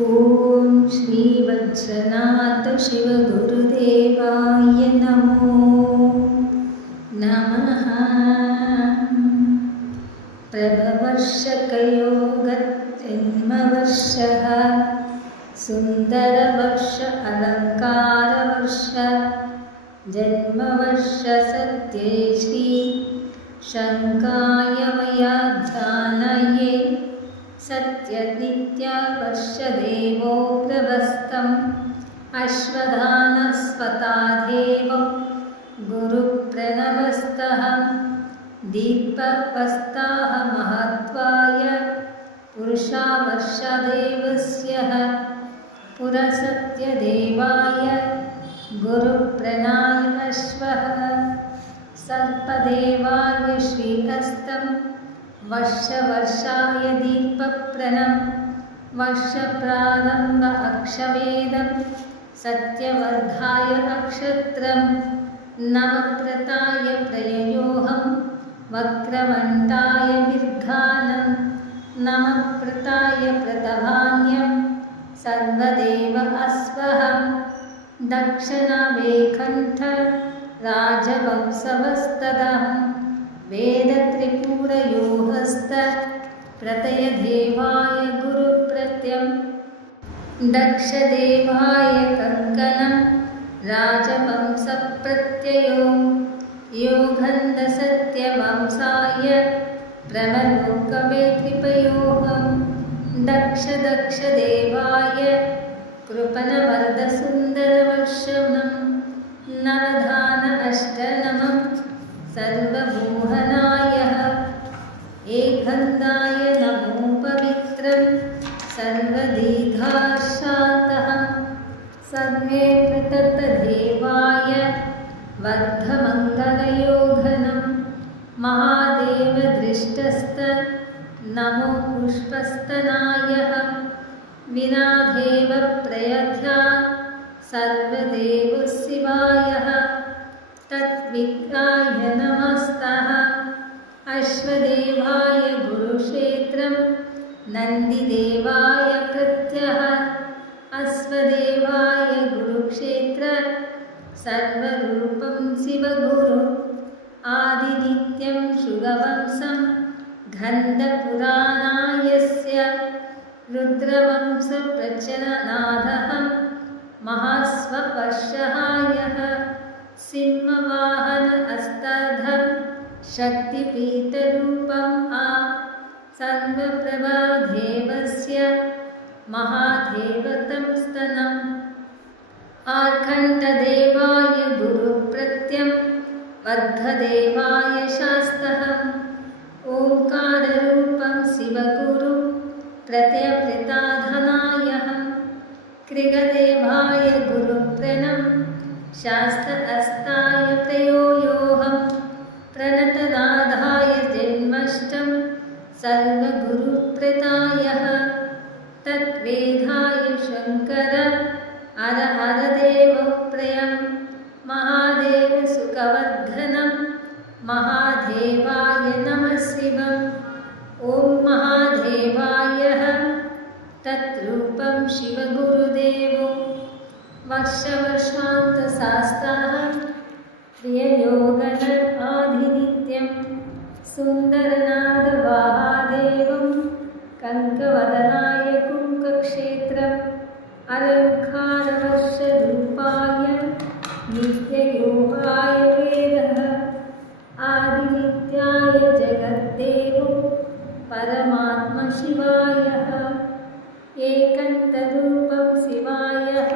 ॐ श्री वज्रनाथ शिवगुरुदेवाय नमो नमः। प्रभवर्षकयोगजन्मवर्षः सुन्दरवर्ष अलङ्कारवर्ष जन्मवर्ष सत्ये श्री शङ्काय वयाध्यानये सत्यनित्यवर्षदेवो प्रवस्तम् अश्वधानस्वतादेवं गुरुप्रणवस्तः दीपवस्ताः महत्वाय पुरुषावर्षदेवस्य पुरसत्यदेवाय गुरुप्रणाय अश्वः सर्पदेवाय श्रीहस्तं वर्षवर्षाय दीपप्रणं वर्षप्रारम्भ अक्षवेदं सत्यवर्धाय अक्षत्रं नवप्रताय प्रययोहं वक्रमण्डाय विर्घानं नमप्रताय प्रतभान्यं सर्वदेव अस्वहं दक्षिणवेकण्ठ राजवंशवस्तदहं वेदत्रिपुरयोहस्त प्रतयदेवाय गुरुप्रत्यं दक्षदेवाय कङ्कणं राजवंशप्रत्ययो योगन्धसत्यवंशाय प्रमलोकवेत्रिपयोहं दक्षदेवाय कृपणवरदसुन्दरवर्षनं नवधान अष्टनमं सर्वमोहनाय एकन्दाय नमो पवित्रं सर्वदीर्घाशान्तः सर्वे प्रततदेवाय वर्धमङ्गलयोघनं महादेवदृष्टस्त नमो पुष्पस्तनाय विनादेव प्रयध्या सर्वदेवशिवाय तद्विग्राय नमस्तः अश्वदेवाय गुरुक्षेत्रं नन्दिदेवाय प्रत्यः अश्वदेवाय गुरुक्षेत्र सर्वरूपं शिवगुरु आदिनित्यं शुगवंशं गन्धपुराणायस्य रुद्रवंशप्रचलनाथः महास्वपर्शहायः सिंहवाहन अस्तार्धं शक्तिपीठरूपम् सर्वप्रभादेवस्य महादेवतं स्तनम् आर्कण्ठदेवाय गुरुप्रत्यं वर्धदेवाय शास्तहम् ओङ्काररूपं शिवगुरु प्रत्यप्रताधनायहं कृगदेवाय गुरुप्रणं शास्त अस्ताय प्रयोयोहं प्रणतनादाय जन्मष्टं सर्वगुरुप्रतायः तद्वेदाय शङ्कर हर हरदेवप्रियं महादेवसुखवर्धनं महादेवाय नमः शिवम् ॐ महादेवाय तद्रूपं शिवगुरुदेवो वर्षवर्षान्तशास्ताः प्रिययोगन आदिनित्यं सुन्दरनादवाहादेवं कङ्कवदनाय कुङ्कक्षेत्रम् अलङ्कारवर्षरूपाय नित्ययोगाय वेदः आदिनित्याय जगद्देवो परमात्मशिवायः एकन्तरूपं शिवायः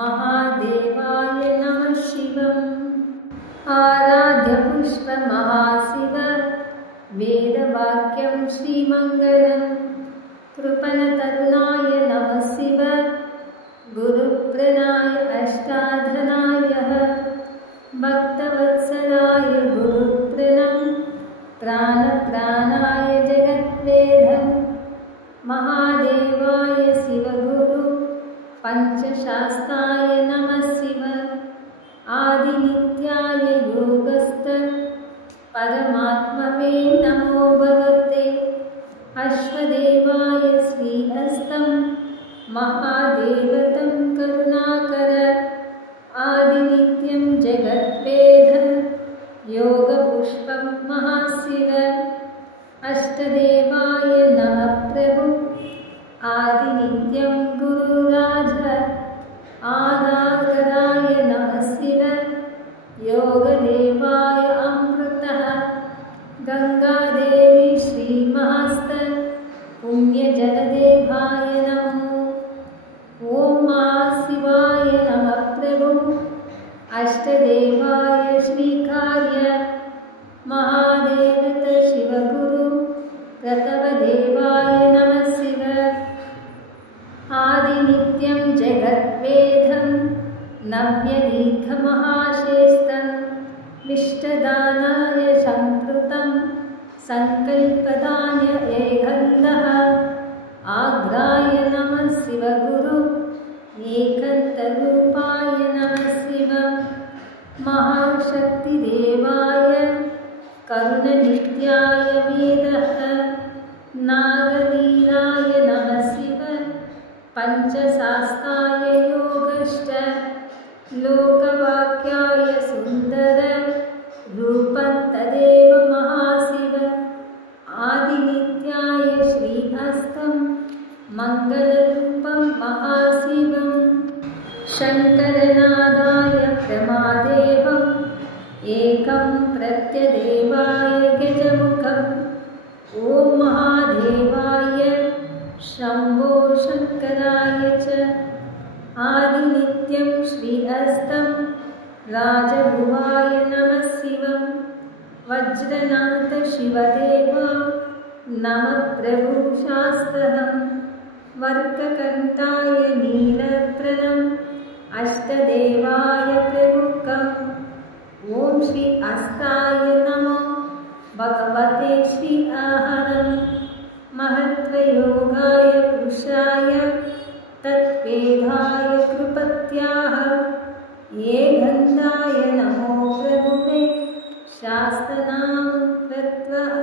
महादेवाय नमः शिवम् आराध्यपुष्पमहाशिव वेदवाक्यं श्रीमङ्गलं कृपणतरुणाय नमः शिव गुरुप्रणाय अष्टाधनाय भक्तवत्सलाय गुरुप्रणं प्राणप्राणाय जगद्वेदं महादेवाय शिवगुरु पञ्चशास्ताय नमः शिव आदिनित्याय योगस्थ परमात्मवे नमो भगवते अश्वदेवाय श्रीहस्तं महादेवतं करुणाकर आदिनित्यं जगद्वेद योगपुष्पं महाशिव अष्टदेवाय नमः प्रभु आदिनित्यं गुरुराज आदाकराय नमः शिव योगदेवाय अमृतः गंगादेवी श्रीमहस्त पुण्यजलदेवाय नमो ॐ महाशिवाय नमः प्रभु अष्टदेवाय श्रीकार्य महादेवत शिवगुरु प्रतवदेवाय नमः शिव आदिनित्यं जगद्वेदं नव्यदीर्घमहाशेस्तं विष्टदानाय संकृतं संकल्पदाय एकन्दः आग्राय नमः शिवगुरु एकन्तरूपाय नमः शिव महाशक्तिदेवाय करुणनित्याय वेदः नागलीलाय नमः शिव पञ्चशास्त्राय योगश्च लोकवाक्याय सुन्दर रूपं तदेव महाशिव आदिनित्याय श्रीहस्तं मङ्गलरूपं महाशिवं शङ्करनादाय प्रमादेवम् एकं प्रत्यदेवाय गजमुखम् ॐ महादेवाय शम्भो शङ्कराय च आदिनित्यं श्रीहस्तं राजभुवाय नमः शिवं वज्रनाथ शिवदेव नमः प्रभुशास्त्रहं वर्ककण्ठाय नीलत्रनम् अष्टदेवाय प्रमुखम् ॐ श्री अस्ताय नमो भगवते श्री आहरं महत्वयोगाय पुरुषाय तत्वेदाय कृपत्याः एकन्दाय नमो प्रभुवे शास्त्रनाम प्रत्वः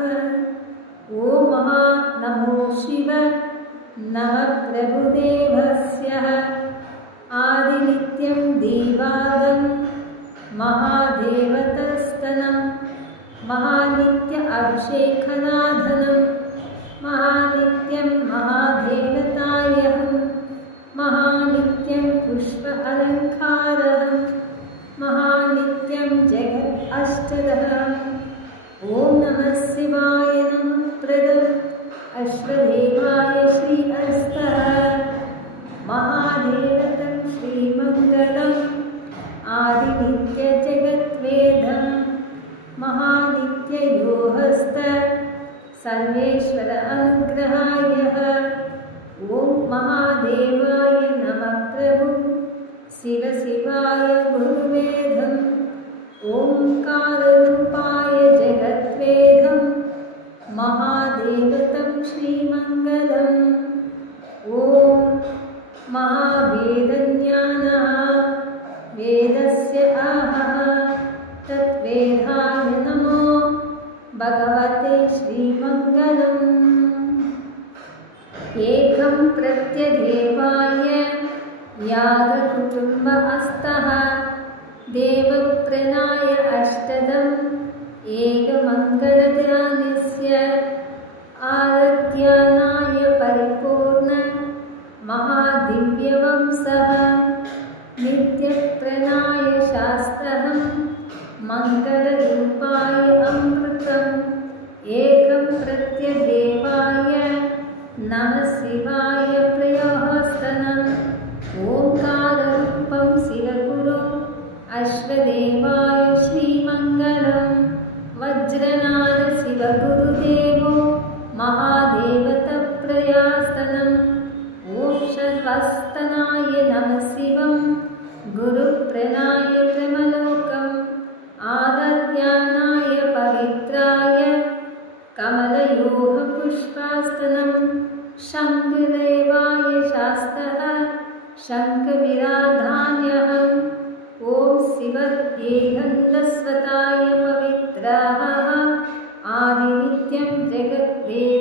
ॐ महा नमो शिव नमः प्रभुदेवस्यः आदिनित्यं देवादं महादेवतस्तनं महानित्य अभिषेकनाधनं महानित्यं महादेवतायहं महानित्यं पुष्प अलङ्कारं महानित्यं जगत् अष्टदः ॐ नमः शिवाय नमः प्रदम् अश्वदेवाय श्रीहस्तः महादेवतं श्रीमङ्गलम् आदिनित्यजगद्वेदं महानित्ययोहस्त सर्वेश्वर अनुग्रहाय ॐ महादेवाय नमः प्रभु शिव शिवाय गुरुवेदम् ओंकाररूपाय जगद्वेदं महादेवतं श्रीमङ्गलम् ॐ महावेदज्ञानः वेदस्य आहः तद्वेदाय नमो भगवते श्रीमङ्गलम् एकं प्रत्यदेवाय यागकुटुम्ब अस्तः देवप्रणाय अष्टदम् एकमङ्गलध्यानस्य आराध्यानाय परिपूर्ण महादिव्यवंशः नित्यप्रणाय शास्त्रहं मङ्गलरूपाय अमृतम् एकं प्रत्यदेवाय नमः शिवाय प्रयोहस्तनम् ओंकाररूपं शिवगुरो अश्वदेवाय श्रीमङ्गलम् वज्रनाद शिवगुरुदेवो महादेवतप्रयास्तनम् ॐ शर्वस्तनाय नमः शिवं गुरुप्रणाय प्रमलोकम् आदर्यानाय पवित्राय कमलयोः पुष्पास्तनं शङ्खदेवाय शास्तः शङ्खविराधान्यहम् ॐ शिवगन्धस्वताय पवित्राः आदिनित्यं जगद्वेद